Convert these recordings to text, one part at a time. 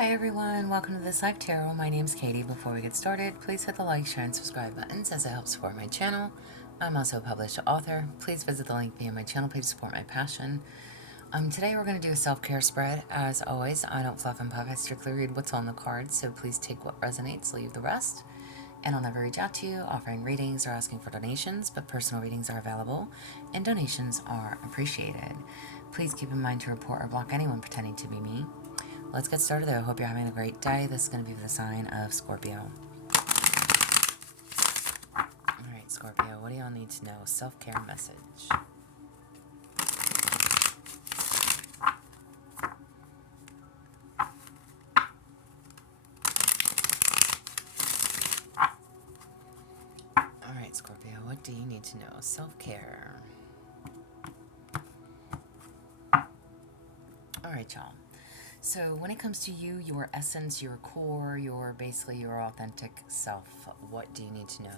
Hi everyone, welcome to this live tarot. My name's Katie. Before we get started, please hit the like, share, and subscribe buttons as it helps support my channel. I'm also a published author. Please visit the link via my channel page to support my passion. Today we're going to do a self-care spread. As always, I don't fluff and puff. I strictly read what's on the cards, so please take what resonates, leave the rest. And I'll never reach out to you offering readings or asking for donations, but personal readings are available and donations are appreciated. Please keep in mind to report or block anyone pretending to be me. Let's get started though. I hope you're having a great day. This is going to be for the sign of Scorpio. Alright, Scorpio, what do y'all need to know? Self-care message. Alright, Scorpio, what do you need to know? Self-care. Alright, y'all. So when it comes to you, your essence, your core, basically your authentic self, what do you need to know?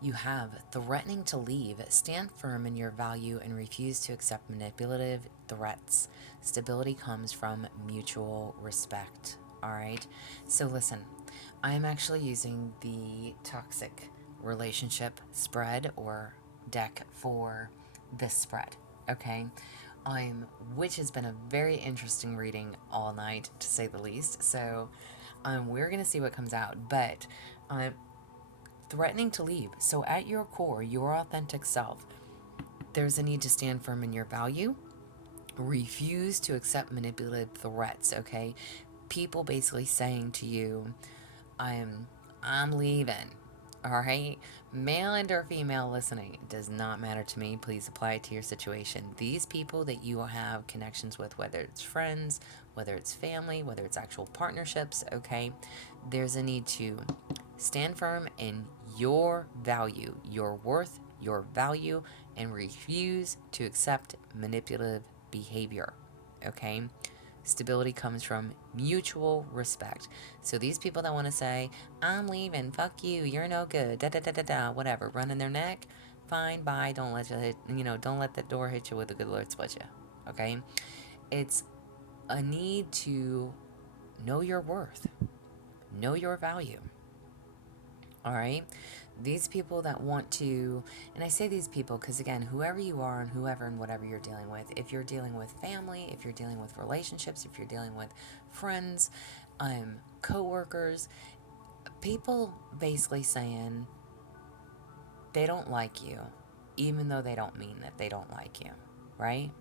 You have threatening to leave. Stand firm in your value and refuse to accept manipulative threats. Stability comes from mutual respect. Alright? So listen, I am actually using the toxic relationship spread or deck for this spread. Okay? Which has been a very interesting reading all night, to say the least. So, we're going to see what comes out. But, threatening to leave. So, at your core, your authentic self, there's a need to stand firm in your value. Refuse to accept manipulative threats, okay? People basically saying to you, I'm leaving. Alright? Male and or female listening, it does not matter to me. Please apply it to your situation. These people that you have connections with, whether it's friends, whether it's family, whether it's actual partnerships, okay? There's a need to stand firm in your value, your worth, your value, and refuse to accept manipulative behavior, okay? Stability comes from mutual respect. So these people that want to say, I'm leaving, fuck you, you're no good, da da da da da, whatever, running their neck, fine, bye, don't let the door hit you with a good Lord split you. Okay? It's a need to know your worth, know your value. Alright? These people that want to, and I say these people because again, whoever you are and whoever and whatever you're dealing with, if you're dealing with family, if you're dealing with relationships, if you're dealing with friends, co-workers, people basically saying they don't like you, even though they don't mean that they don't like you, right?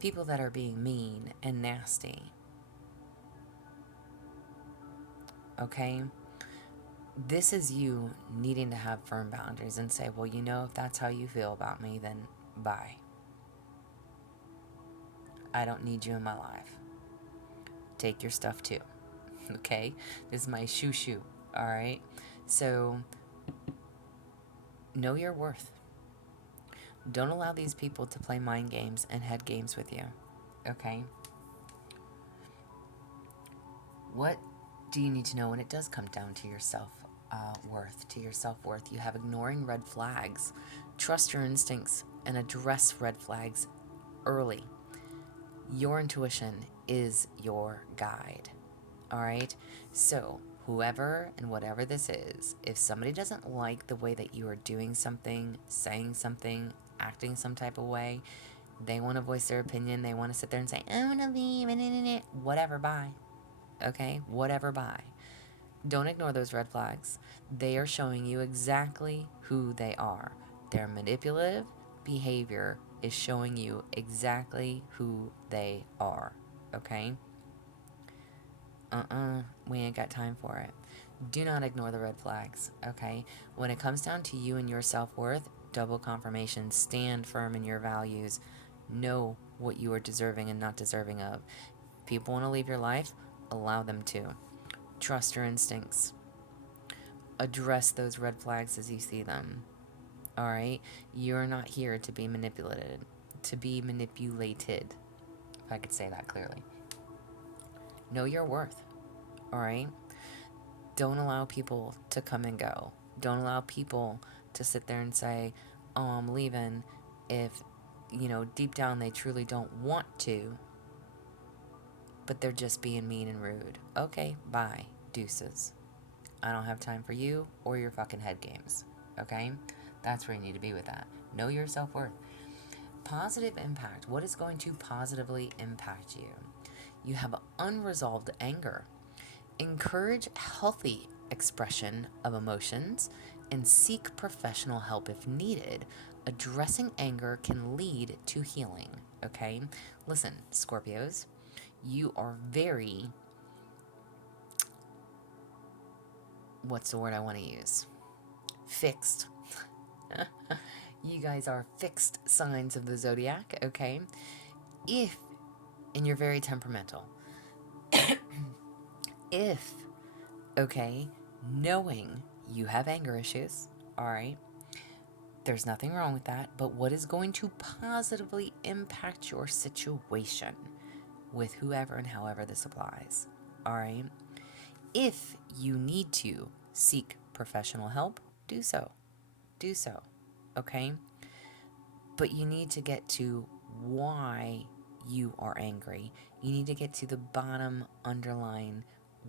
People that are being mean and nasty. Okay? This is you needing to have firm boundaries and say, well, if that's how you feel about me, then bye. I don't need you in my life. Take your stuff too. Okay? This is my shoo. Alright? So, know your worth. Don't allow these people to play mind games and head games with you. Okay? What do you need to know when it does come down to your self-worth? You have ignoring red flags. Trust your instincts and address red flags early. Your intuition is your guide. Alright? So, whoever and whatever this is, if somebody doesn't like the way that you are doing something, saying something, acting some type of way, they want to voice their opinion, they want to sit there and say, I want to leave, whatever, bye. Okay? Whatever, bye. Don't ignore those red flags. They are showing you exactly who they are. Their manipulative behavior is showing you exactly who they are. Okay? We ain't got time for it. Do not ignore the red flags. Okay? When it comes down to you and your self-worth, double confirmation. Stand firm in your values. Know what you are deserving and not deserving of. People want to leave your life, allow them to. Trust your instincts. Address those red flags as you see them. Alright? You're not here to be manipulated. If I could say that clearly. Know your worth. Alright? Don't allow people to come and go. Don't allow people to sit there and say, oh, I'm leaving, if, deep down they truly don't want to. but they're just being mean and rude. Okay, bye. Deuces. I don't have time for you or your fucking head games. Okay? That's where you need to be with that. Know your self-worth. Positive impact. What is going to positively impact you? You have unresolved anger. Encourage healthy expression of emotions and seek professional help if needed. Addressing anger can lead to healing. Okay? Listen, Scorpios, you are very, what's the word I want to use? Fixed. You guys are fixed signs of the zodiac, okay? And you're very temperamental. If, okay, knowing you have anger issues, all right, there's nothing wrong with that, but what is going to positively impact your situation with whoever and however this applies, all right? If you need to seek professional help, do so. Do so, okay? But you need to get to why you are angry. You need to get to the bottom underline.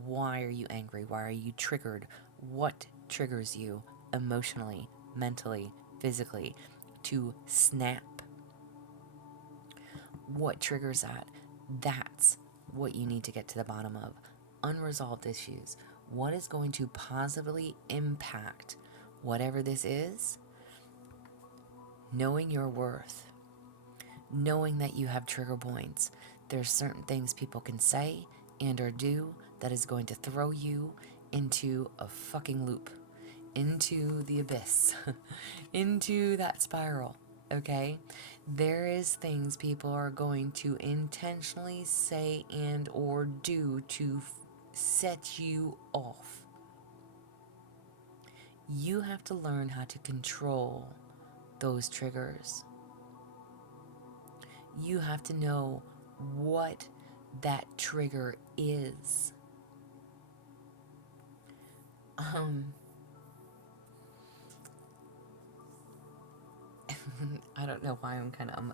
Why are you angry? Why are you triggered? What triggers you emotionally, mentally, physically to snap? What triggers that? That's what you need to get to the bottom of. Unresolved issues. What is going to positively impact whatever this is? Knowing your worth. Knowing that you have trigger points. There's certain things people can say and or do that is going to throw you into a fucking loop, into the abyss, into that spiral, okay? There is things people are going to intentionally say and or do to set you off. You have to learn how to control those triggers. You have to know what that trigger is. I don't know why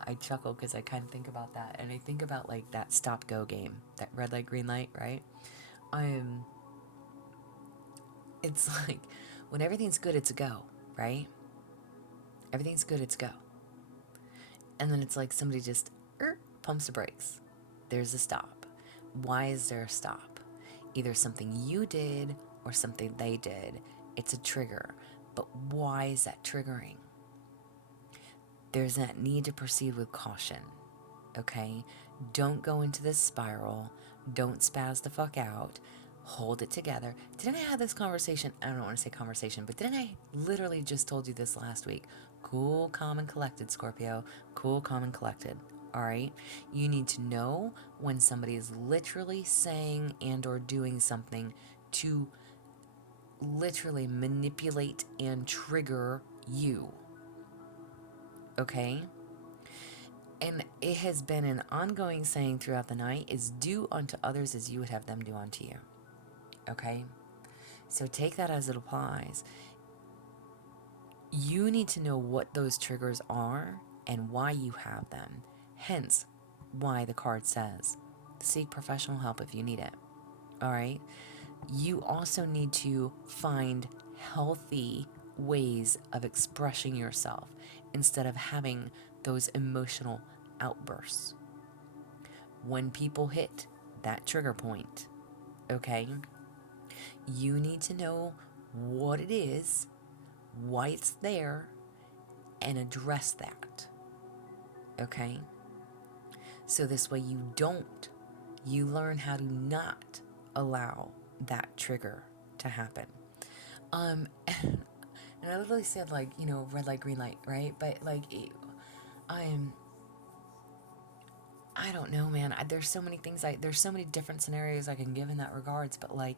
I chuckle because I kind of think about that, and I think about like that stop go game, that red light, green light, right? It's like when everything's good, it's a go, right? Everything's good, it's go. And then it's like somebody just pumps the brakes. There's a stop. Why is there a stop? Either something you did or something they did. It's a trigger. But why is that triggering? There's that need to proceed with caution, okay? Don't go into this spiral. Don't spaz the fuck out. Hold it together. Didn't I have this conversation? I don't want to say conversation, but didn't I literally just told you this last week? Cool, calm, and collected, Scorpio. Cool, calm, and collected. All right? You need to know when somebody is literally saying and or doing something to literally manipulate and trigger you. Okay? And it has been an ongoing saying throughout the night is do unto others as you would have them do unto you. Okay? So take that as it applies. You need to know what those triggers are and why you have them. Hence, why the card says, seek professional help if you need it. All right? You also need to find healthy ways of expressing yourself instead of having those emotional outbursts. When people hit that trigger point, okay, you need to know what it is, why it's there, and address that. Okay? So this way you learn how to not allow that trigger to happen. And I literally said like, red light, green light, right? But like, I don't know, man. There's so many things, there's so many different scenarios I can give in that regards, but like,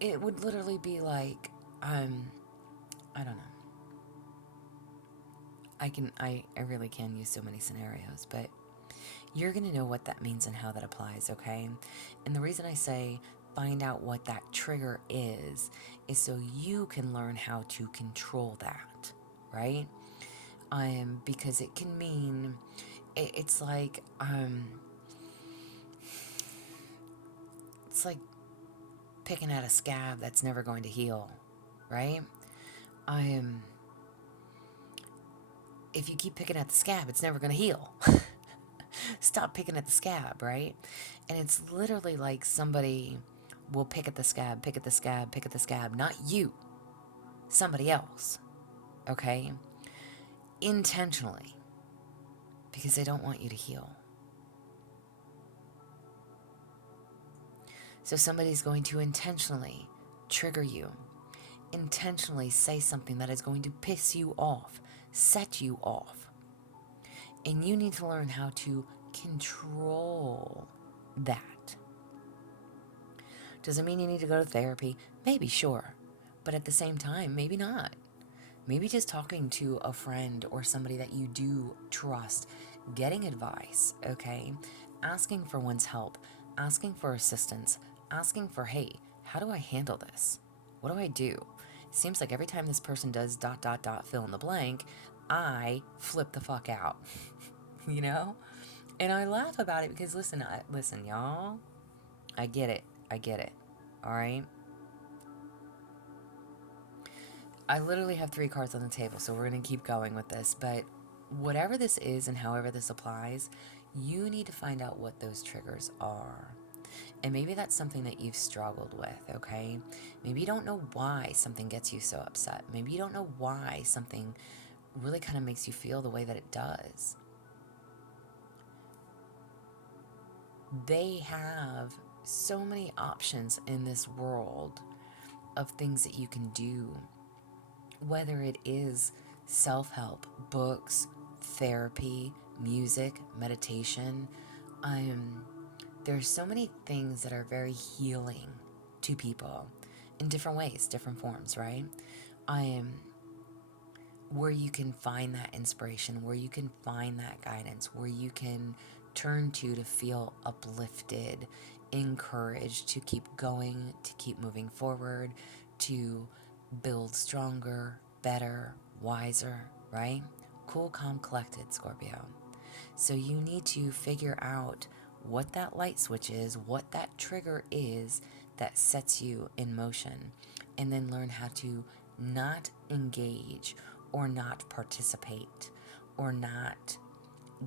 it would literally be like, I don't know. I really can use so many scenarios, but you're going to know what that means and how that applies, okay? And the reason I say find out what that trigger is so you can learn how to control that, right? Because it can mean it's like picking at a scab that's never going to heal, right? Um, if you keep picking at the scab, it's never going to heal. Stop picking at the scab, right? And it's literally like somebody will pick at the scab, pick at the scab, pick at the scab, not you, somebody else, okay? Intentionally, because they don't want you to heal. So somebody's going to intentionally trigger you, intentionally say something that is going to piss you off, set you off. And you need to learn how to control that. Doesn't mean you need to go to therapy. Maybe, sure. But at the same time, maybe not. Maybe just talking to a friend or somebody that you do trust, getting advice, okay? Asking for one's help, asking for assistance, asking for, hey, how do I handle this? What do I do? It seems like every time this person does ... fill in the blank, I flip the fuck out, you know? And I laugh about it because listen, y'all, I get it. All right? I literally have 3 cards on the table, so we're going to keep going with this. But whatever this is and however this applies, you need to find out what those triggers are. And maybe that's something that you've struggled with, okay? Maybe you don't know why something gets you so upset. Maybe you don't know why something really kind of makes you feel the way that it does. They have so many options in this world of things that you can do, whether it is self-help, books, therapy, music, meditation. There's so many things that are very healing to people in different ways, different forms, right? Where you can find that inspiration, where you can find that guidance, where you can turn to feel uplifted, encouraged to keep going, to keep moving forward, to build stronger, better, wiser, right? Cool, calm, collected, Scorpio. So you need to figure out what that light switch is, what that trigger is that sets you in motion, and then learn how to not engage or not participate or not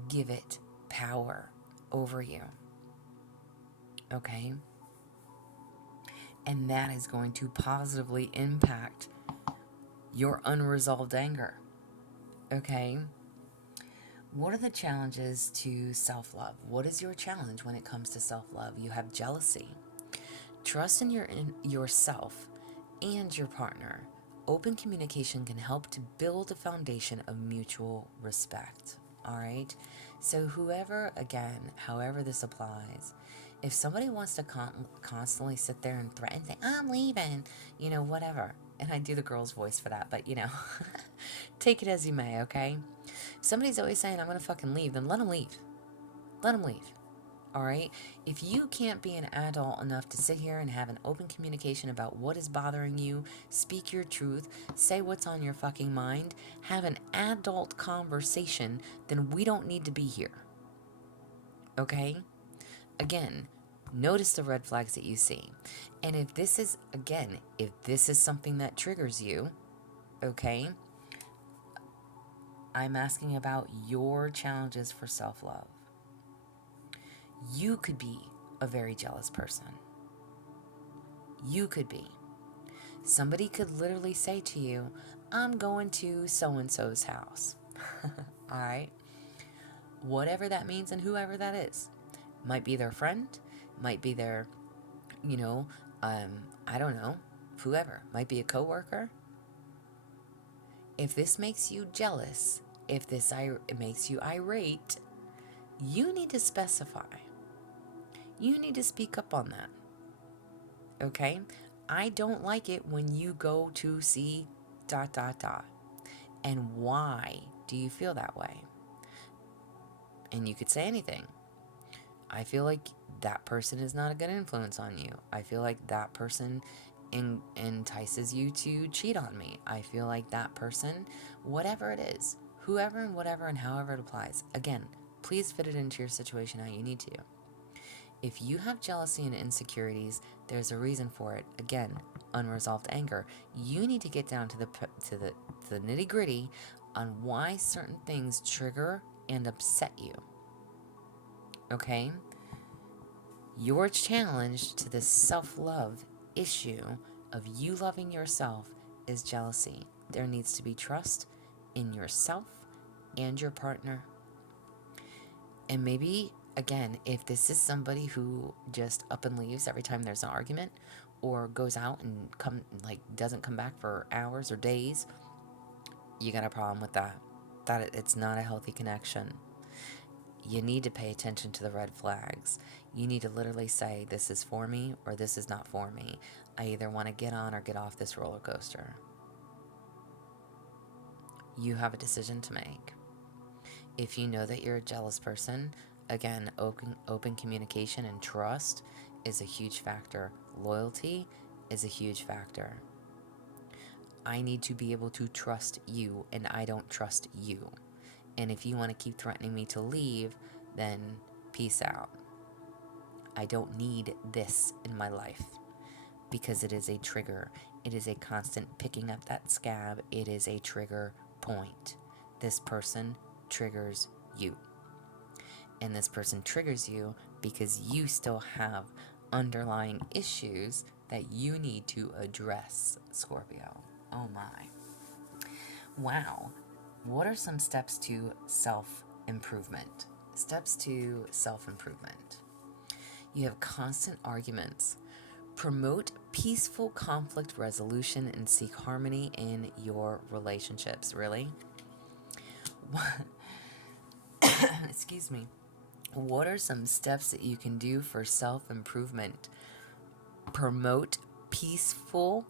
give it power over you. Okay? And that is going to positively impact your unresolved anger. Okay? What are the challenges to self-love? What is your challenge when it comes to self-love? You have jealousy. Trust in yourself and your partner. Open communication can help to build a foundation of mutual respect. All right? So however this applies, if somebody wants to constantly sit there and threaten, say, I'm leaving, whatever. And I do the girl's voice for that, but, take it as you may, okay? Somebody's always saying, I'm going to fucking leave, then let them leave. Let them leave. All right? If you can't be an adult enough to sit here and have an open communication about what is bothering you, speak your truth, say what's on your fucking mind, have an adult conversation, then we don't need to be here. Okay? Again, notice the red flags that you see. And if this is something that triggers you, okay, I'm asking about your challenges for self-love. You could be a very jealous person. You could be. Somebody could literally say to you, I'm going to so-and-so's house. All right? Whatever that means and whoever that is. Might be their friend. Might be their, I don't know, whoever. Might be a coworker. If this makes you jealous, if this makes you irate, you need to specify. You need to speak up on that. Okay? I don't like it when you go to see ... And why do you feel that way? And you could say anything. I feel like that person is not a good influence on you. I feel like that person entices you to cheat on me. I feel like that person, whatever it is, whoever and whatever and however it applies. Again, Please fit it into your situation how you need to. If you have jealousy and insecurities, there's a reason for it. Again, unresolved anger. You need to get down to the nitty gritty on why certain things trigger and upset you. Okay? Your challenge to this self-love issue of you loving yourself is jealousy. There needs to be trust in yourself and your partner. And maybe, again, if this is somebody who just up and leaves every time there's an argument, or goes out and doesn't come back for hours or days, you got a problem with that. That it's not a healthy connection. You need to pay attention to the red flags. You need to literally say, this is for me or this is not for me. I either want to get on or get off this roller coaster. You have a decision to make. If you know that you're a jealous person, again, open communication and trust is a huge factor. Loyalty is a huge factor. I need to be able to trust you, and I don't trust you. And if you want to keep threatening me to leave, then peace out. I don't need this in my life because it is a trigger. It is a constant picking up that scab. It is a trigger point. This person triggers you. And this person triggers you because you still have underlying issues that you need to address, Scorpio. Oh my. Wow. What are some steps to self-improvement? Steps to self-improvement. You have constant arguments. Promote peaceful conflict resolution and seek harmony in your relationships. Really? Excuse me. What are some steps that you can do for self-improvement? Promote peaceful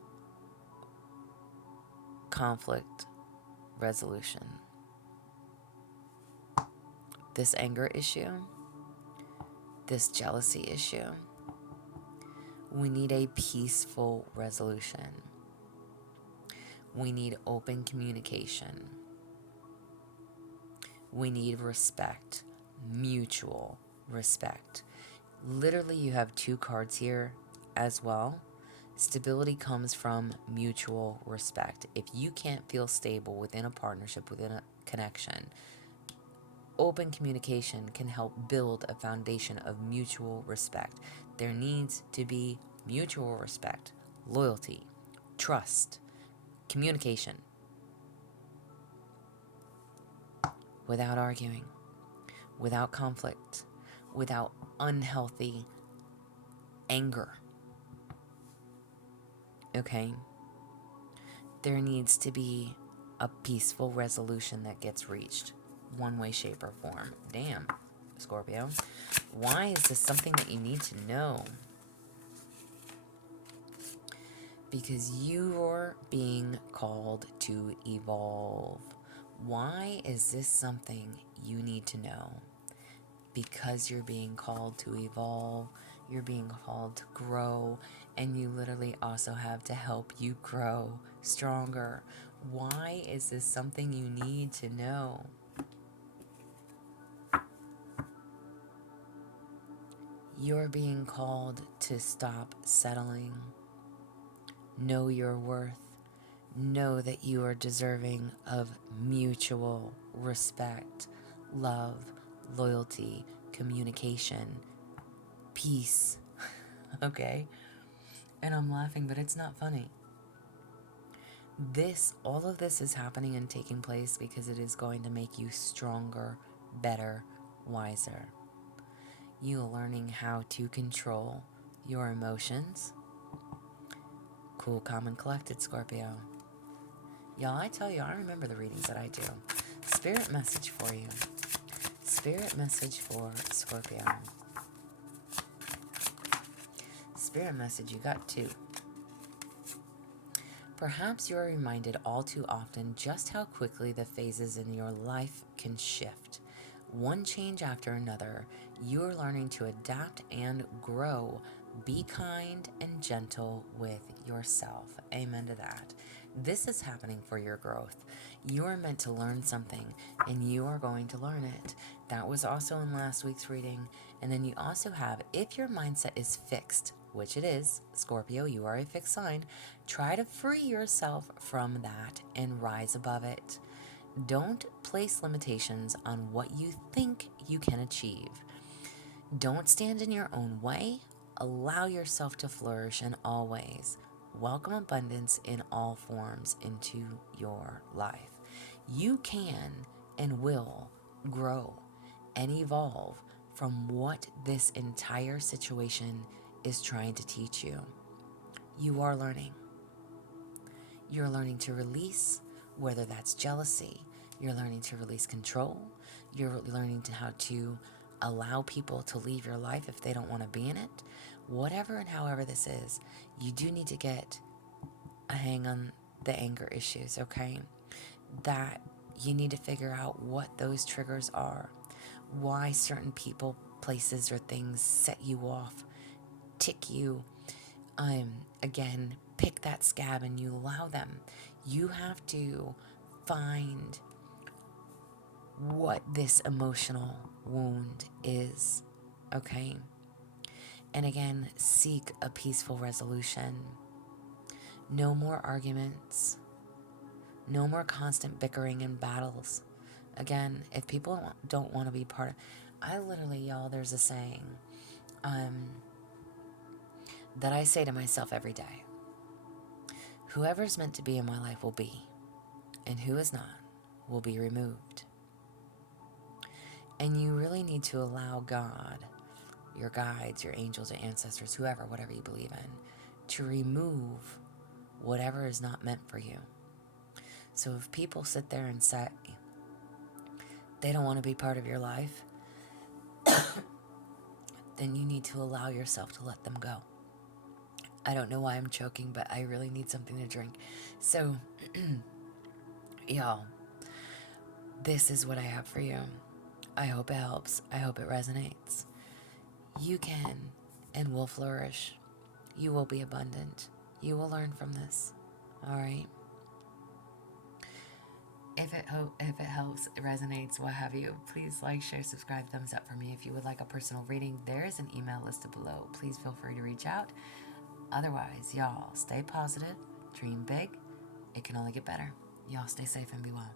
conflict resolution. This anger issue, this jealousy issue, we need a peaceful resolution. We need open communication. We need respect, mutual respect. Literally, you have two cards here as well. Stability comes from mutual respect. If you can't feel stable within a partnership, within a connection, open communication can help build a foundation of mutual respect. There needs to be mutual respect, loyalty, trust, communication. Without arguing, without conflict, without unhealthy anger. Okay? There needs to be a peaceful resolution that gets reached, one way, shape, or form. Damn, Scorpio. Why is this something that you need to know? Because you're being called to evolve. Why is this something you need to know? Because you're being called to evolve, you're being called to grow, and you literally also have to help you grow stronger. Why is this something you need to know? You're being called to stop settling. Know your worth. Know that you are deserving of mutual respect, love, loyalty, communication, peace. Okay? And I'm laughing, but it's not funny. All of this is happening and taking place because it is going to make you stronger, better, wiser. You are learning how to control your emotions. Cool, calm, and collected, Scorpio. Y'all, I tell you, I remember the readings that I do. Spirit message for you. Spirit message for Scorpio. Spirit message, you got two. Perhaps you are reminded all too often just how quickly the phases in your life can shift. One change after another, you are learning to adapt and grow. Be kind and gentle with yourself. Amen to that. This is happening for your growth. You are meant to learn something, and you are going to learn it. That was also in last week's reading. And then you also have, if your mindset is fixed, which it is, Scorpio, you are a fixed sign, try to free yourself from that and rise above it. Don't place limitations on what you think you can achieve. Don't stand in your own way. Allow yourself to flourish in all ways. Welcome abundance in all forms into your life. You can and will grow and evolve from what this entire situation is trying to teach you. You are learning. You're learning to release, whether that's jealousy, you're learning to release control, you're learning to how to allow people to leave your life if they don't want to be in it. Whatever and however this is, you do need to get a hang on the anger issues, okay? That you need to figure out what those triggers are, why certain people, places, or things set you off, tick you. Again, pick that scab and you allow them. You have to find what this emotional wound is, okay? And again, seek a peaceful resolution. No more arguments. No more constant bickering and battles. Again, if people don't want to be part of... I literally, y'all, there's a saying that I say to myself every day. Whoever's meant to be in my life will be, and who is not will be removed. And you really need to allow God, your guides, your angels, your ancestors, whoever, whatever you believe in, to remove whatever is not meant for you. So if people sit there and say they don't want to be part of your life, then you need to allow yourself to let them go. I don't know why I'm choking, but I really need something to drink. So, y'all, this is what I have for you. I hope it helps. I hope it resonates. You can and will flourish. You will be abundant. You will learn from this. All right? If it helps, it resonates, what have you, please like, share, subscribe, thumbs up for me. If you would like a personal reading, there is an email listed below. Please feel free to reach out. Otherwise, y'all, stay positive, dream big. It can only get better. Y'all stay safe and be well.